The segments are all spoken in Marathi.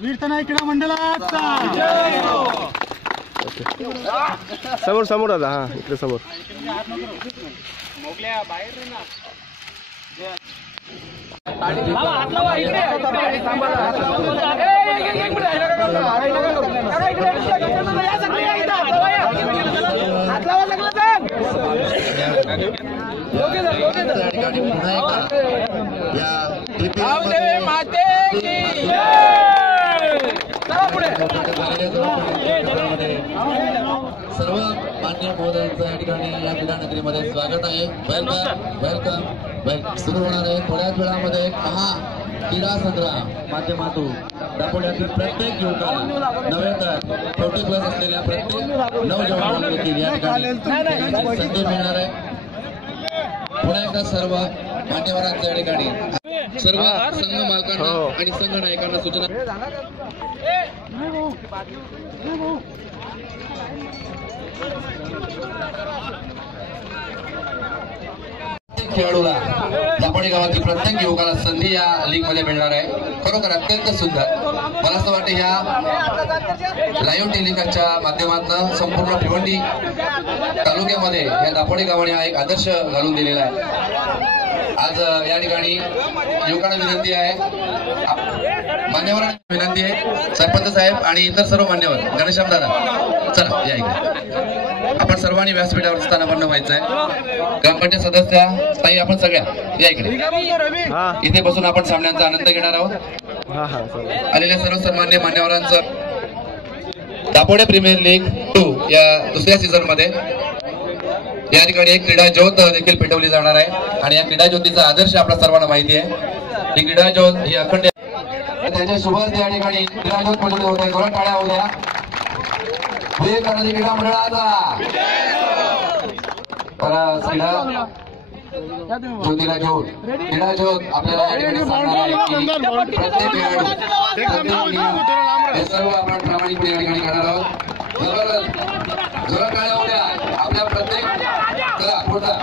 वीरताना क्रीडा मंडळाचा समोर समोर दादा, हा इकडे समोर. सर्व मान्य महोदयांचं या ठिकाणी या क्रीडा नगरीमध्ये स्वागत आहे. Welcome welcome welcome. सुरू होणार आहे थोड्याच वेळामध्ये महा क्रीडा संग्राम माध्यमातून दापोड्यातील प्रत्येक युवकाला नव्हे तर 40+ असलेल्या प्रत्येक नवजवानांना देखील या ठिकाणी संधी मिळणार आहे. पुन्हा एकदा सर्व मान्यवरांच्या या ठिकाणी सर्व संघ मालकांना आणि संघ नायकांना सूचना. खेळाडूला दापोडी गावातील प्रत्येक युवकाला संधी या लीग मध्ये मिळणार आहे. खरोखर अत्यंत सुंदर. मला असं वाटतं या लाईव्ह टेलिकास्टच्या माध्यमातून संपूर्ण भिवंडी तालुक्यामध्ये या दापोडी गावाने हा एक आदर्श घालून दिलेला आहे. आज या ठिकाणी युवकांना विनंती आहे, मान्यवरांना विनंती आहे, सरपंच साहेब आणि इतर सर्व मान्यवर, घनश्याम दादा चला या इकडे. आपण सर्वांनी व्यासपीठावर स्थानापन्न व्हायचं आहे. ग्रामपंचायत सदस्य ताई आपण सगळ्या या इकडे. इथे बसून आपण सामन्यांचा आनंद घेणार आहोत. आलेल्या सर्व सन्मान्य मान्यवरांचं दापोडे प्रीमियर लीग 2 या दुसऱ्या सीझन मध्ये या ठिकाणी एक क्रीडा ज्योत देखील पेटवली जाणार आहे. आणि या क्रीडा ज्योतीचा आदर्श आपल्या सर्वांना माहिती आहे. ही क्रीडा ज्योत ही अखंड त्याच्या शुभार्थ या ठिकाणी क्रीडा ज्योत पेटवली होते. दोन टाळ्या होत्या. क्रीडा मंडळाचा ज्योतीला घेऊन क्रीडा ज्योत आपल्याला या ठिकाणी सांगणार आहे की प्रत्येक खेळाडू हे सर्व आपण प्रामाणिकपणे या ठिकाणी करणार आहोत. जोरात टाळ्या होत्या आपल्या प्रत्येक. चला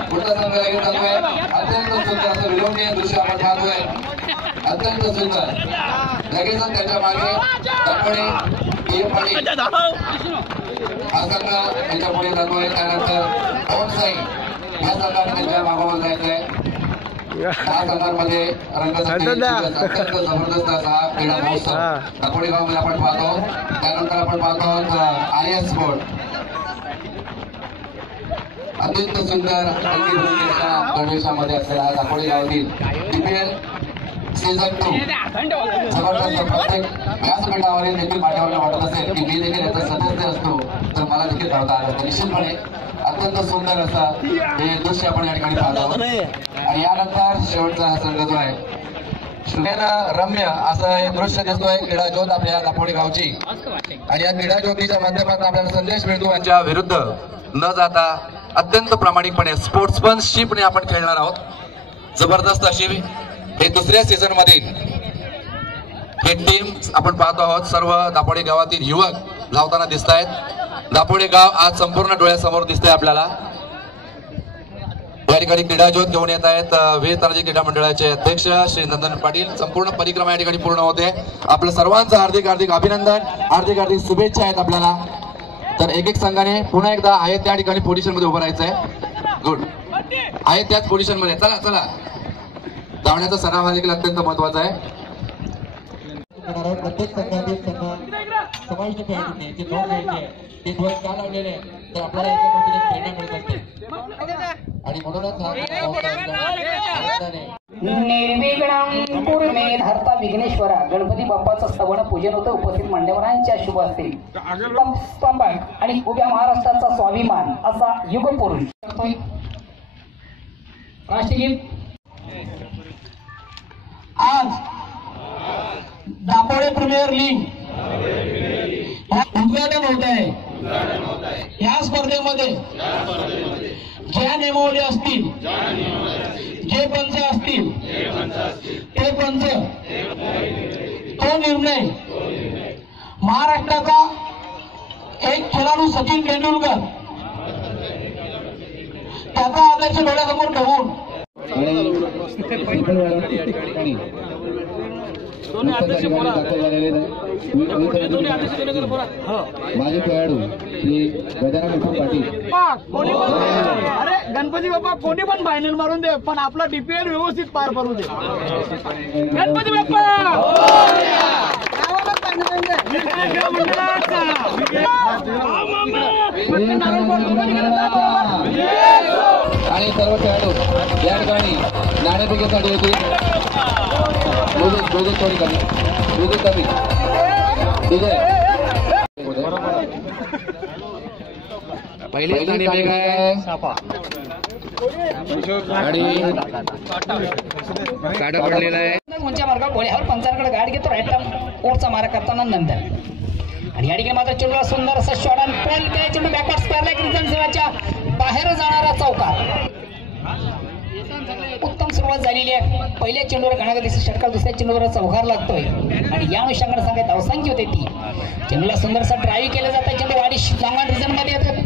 पुढचा संघ लगेच जातोय. अत्यंत सुंदर असं विलोभनीय दृश्य आपण पाहतोय. अत्यंत सुंदर. लगेचच त्याच्या मागे दापोडे हा संघ त्यांच्या पुढे जातोय. त्यानंतर आउटसाईड या संघाने त्यांच्या मागोवर जायचंय. या संघांमध्ये रंगसंगीत अत्यंत जबरदस्त असा क्रीडा महोत्सव दापोडी गावामध्ये आपण पाहतो. त्यानंतर आपण पाहतो IS स्पोर्ट. अत्यंत सुंदर गणवेशामध्ये असलेला दापोडी गावातील DPL सीझन 2 जबरदस्त. प्रत्येक व्यासपीठावरील देखील माझ्यावर वाटत असेल की मी देखील याचा सदस्य असतो तर मला देखील धावता आलं तर निश्चितपणे अत्यंत सुंदर असं हे दृश्य आपण या ठिकाणी पाहतो. आणि यानंतर शेवटचा हा संघ जो आहे रम्य असं हे दृश्य दिसतोय. क्रीडा ज्योत आपल्या दापोडी गावची. आणि या क्रीडा ज्योतीच्या माध्यमातून आपल्याला संदेश मिळतो यांच्या विरुद्ध न जाता अत्यंत प्रामाणिकपणे स्पोर्ट्समनशिपने आपण खेळणार आहोत. जबरदस्त अशी हे दुसऱ्या सीझन मधील हे टीम आपण पाहतो आहोत. सर्व दापोडी गावातील युवक धावताना दिसत आहेत. दापोडी गाव आज संपूर्ण डोळ्यासमोर दिसतंय आपल्याला. या ठिकाणी क्रीडा ज्योत घेऊन येत आहेत वीर तानाजी क्रीडा मंडळाचे अध्यक्ष श्री नंदन पाटील. संपूर्ण परिक्रमा या ठिकाणी पूर्ण होते. आपलं सर्वांचं हार्दिक हार्दिक अभिनंदन, हार्दिक हार्दिक शुभेच्छा आहेत आपल्याला. तर एक एक संघाने पुन्हा एकदा आहे त्या ठिकाणी पोझिशन मध्ये उभं राहायचंय. गुड आहे त्याच पोझिशन मध्ये. चला चला. धावण्याचा सराव हा देखील अत्यंत महत्वाचा आहे. प्रत्येक संघातील समाविष्ट खेळाडूंनी जे ध्वज घ्यायचे ते ध्वज का लावलेले तर आपल्याला याच्यापासून एक प्रेरणा मिळत असते. आणि म्हणूनच निर्विघ्नं कुर्मे हरता विघ्नेश्वरा गणपती बाप्पाचं स्तवन पूजन होतं. उपस्थित मान्यवरांच्या शुभ असते. स्तंभक आणि उभ्या महाराष्ट्राचा स्वाभिमान असा युगपुरुष राष्ट्रगीत आज दापोडे प्रीमियर लीग उद्घाटन होत आहे. या स्पर्धेमध्ये ज्या नियमावली असतील, जे पंच असतील ते पंच तो निर्णय महाराष्ट्राचा एक खेळाडू सचिन तेंडुलकर त्याचा आदर्श डोळ्यासमोर ठेवून माझे खेळाडू श्री गजानन विठू पाटील. अरे गणपती बाप्पा कोणी पण फायनल मारून दे, पण आपला डीपीएल व्यवस्थित पार पडू दे. गणपती बाप्पा आणि सर्व खेळाडू या ठिकाणी नाणेफेकीसाठी होते. थोडी कमी पहिले नाणेफेक आहे आणि काटा पडलेला आहे. उंच्या मार्गावर घोड्यावर पंचांकडे गाडी घेतो राईट ओरचा मारा करताना नंतर आणि या ठिकाणी मात्र चेंडूला सुंदर असं शॉट आणि पॉल काय चेंडू बॅकवर्ड स्क्वेअर लेग रिटर्न सेवाच्या बाहेर जाणारा चौकार. उत्तम सुरुवात झालेली आहे. पहिल्या चेंडूवर घाणागती षटकार, दुसऱ्या चेंडूवर चौकार लागतोय आणि या अनुषंगाने सांगायचं धावसंख्या होते ती. चेंडूला सुंदरसा ड्राईव्ह केलं जातं. चेंडू वाडी लॉंग रिझन मध्ये येतो.